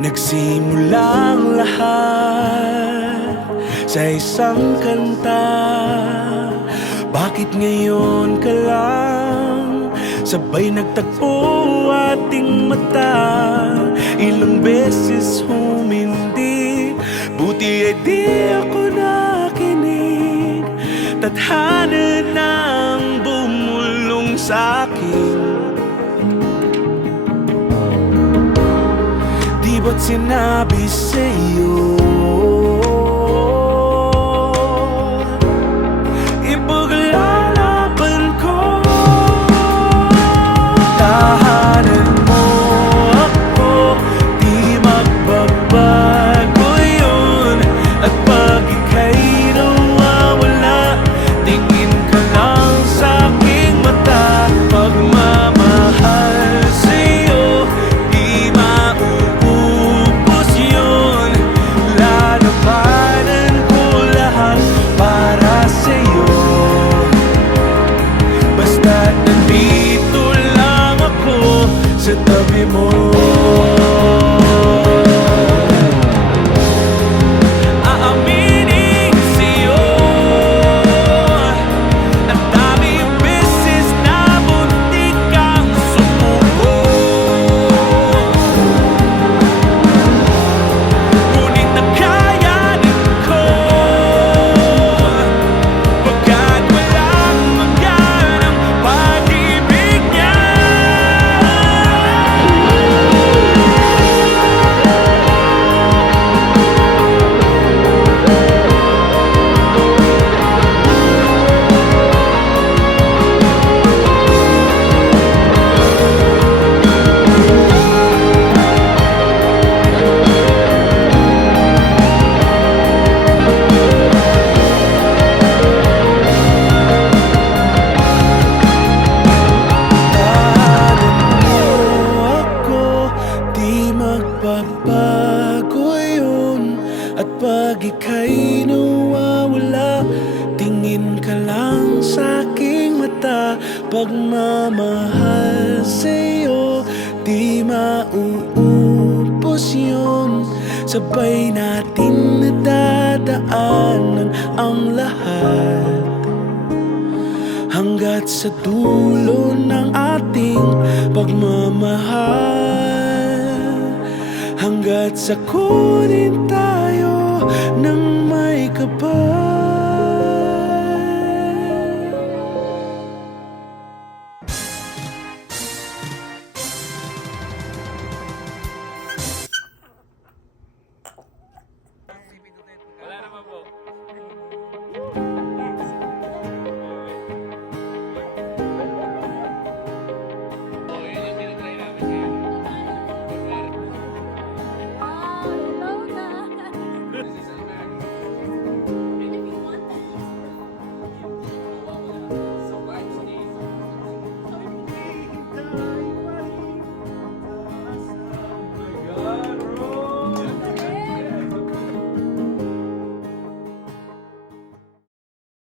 Nagsimulang lahat sa isang kanta. Bakit ngayon ka lang sabay nagtagpo ating mata? Ilang beses humindi, buti ay di ako nakinig. Tadhana nang bumulong sa'kin. Di ba't sinabi sa'yo ipaglalaban ko? Tahanan mo ako, di magbabago yun. At pag ika'y nawawala, tingin ka lang sa'king mata. Pagmamahal sa'yo, di mauubos yun. Lalabanan ko lahat para sa'yo. Basta't nandito lang ako sa tabi mo. Aaminin sa'yo, ang daming beses na muntik kang sumuko. Ngunit nakayanin ko, pagkat walang magaan ang pag-ibig niya. Di magbabago yun. At pag ika'y nawawala, tingin ka lang sa'king mata. Pagmamahal sa'yo, di mauubos yun. Sabay natin nadadaanan ang lahat, hanggat sa dulo ng ating pagmamahal. Hanggat sa kunin tayo ng may kapal.